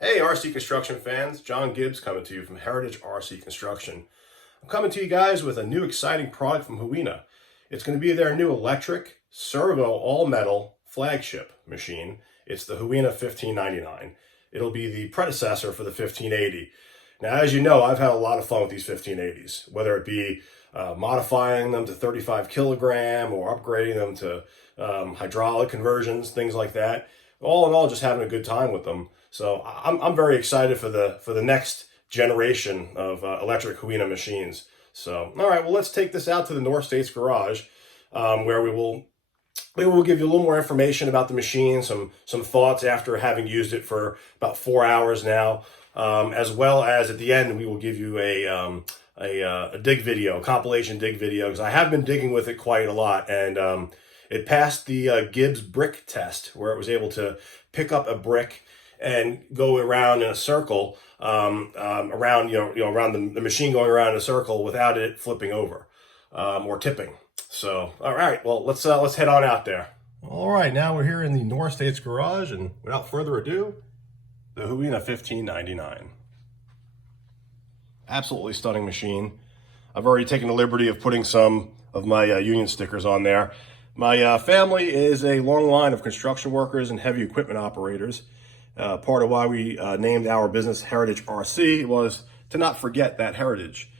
Hey RC Construction fans, John Gibbs coming to you from Heritage RC Construction. I'm coming to you guys with a new exciting product from HUINA. It's going to be their new electric, servo, all-metal flagship machine. It's the HUINA 1599. It'll be the predecessor for the 1580. Now, as you know, I've had a lot of fun with these 1580s, whether it be modifying them to 35 kilogram or upgrading them to hydraulic conversions, things like that. All in all, just having a good time with them. So I'm very excited for the next generation of electric HUINA machines. So, all right, well, let's take this out to the North States garage, where we will give you a little more information about the machine, some thoughts after having used it for about 4 hours now, as well as at the end we will give you a dig video, a compilation dig video, because I have been digging with it quite a lot, and it passed the Gibbs brick test, where it was able to pick up a brick and go around in a circle, around the machine going around in a circle without it flipping over or tipping. So, all right, well, let's head on out there. All right, now we're here in the North States garage, and without further ado, the HUINA 1599. Absolutely stunning machine. I've already taken the liberty of putting some of my union stickers on there. My family is a long line of construction workers and heavy equipment operators. Part of why we named our business Heritage RC was to not forget that heritage,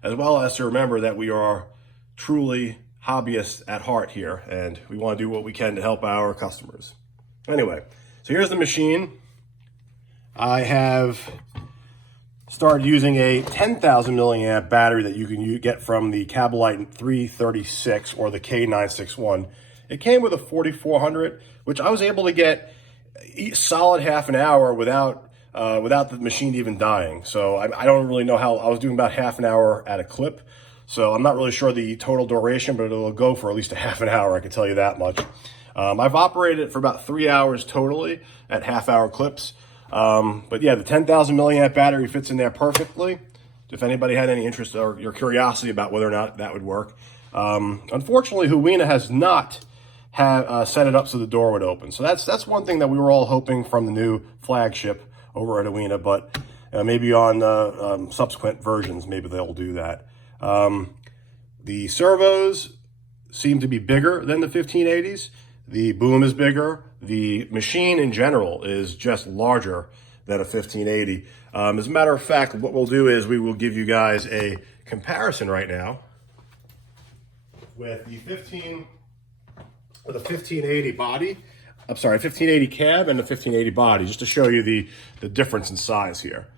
as well as to remember that we are truly hobbyists at heart here, and we want to do what we can to help our customers. Anyway, so here's the machine. I have started using a 10,000 milliamp battery that you can get from the Cabalite 336 or the K961. It came with a 4400, which I was able to get solid half an hour without the machine even dying. So I don't really know how. I was doing about half an hour at a clip, so I'm not really sure the total duration, but it'll go for at least a half an hour, I can tell you that much. I've operated it for about 3 hours totally at half-hour clips. But yeah, the 10,000 milliamp battery fits in there perfectly. If anybody had any interest or your curiosity about whether or not that would work. Unfortunately, HUINA has not set it up so the door would open. So that's one thing that we were all hoping from the new flagship over at HUINA, but maybe on subsequent versions, maybe they'll do that. The servos seem to be bigger than the 1580s. The boom is bigger. The machine in general is just larger than a 1580. As a matter of fact, what we'll do is we will give you guys a comparison right now with the 1580 body. I'm sorry, 1580 cab and the 1580 body, just to show you the difference in size here.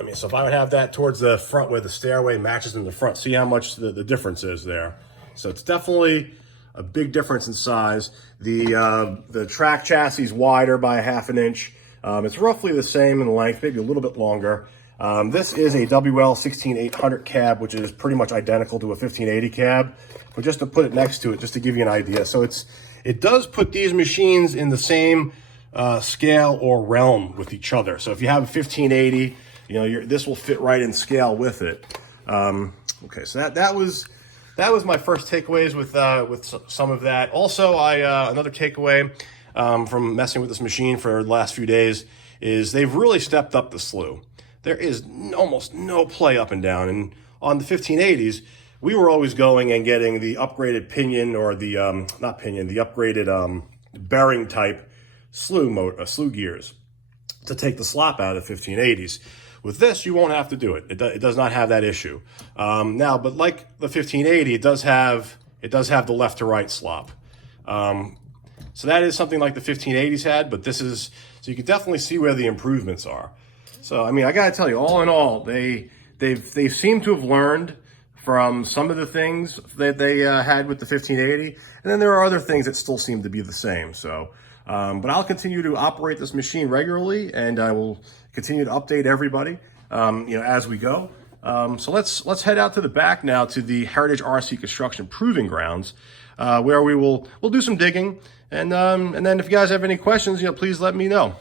I mean, so if I would have that towards the front where the stairway matches in the front, see how much the difference is there. So it's definitely a big difference in size. The track chassis is wider by a ½ inch. It's roughly the same in length, maybe a little bit longer. This is a WL 16800 cab, which is pretty much identical to a 1580 cab. But just to put it next to it, just to give you an idea. So it does put these machines in the same scale or realm with each other. So if you have a 1580, this will fit right in scale with it. Okay, so that was my first takeaways with some of that. Also, another takeaway from messing with this machine for the last few days is they've really stepped up the slew. There is almost no play up and down. And on the 1580s, we were always going and getting the upgraded pinion or the upgraded bearing type slew gears to take the slop out of the 1580s. With this, you won't have to do it. It does not have that issue. Now, but like the 1580, it does have the left to right slop. So that is something like the 1580s had, but this is, so you can definitely see where the improvements are. So, I mean, I gotta tell you, all in all, they seem to have learned from some of the things that they had with the 1580, and then there are other things that still seem to be the same. So, but I'll continue to operate this machine regularly, and I will continue to update everybody, as we go. So let's head out to the back now to the Heritage RC Construction Proving Grounds, where we'll do some digging, and then if you guys have any questions, please let me know.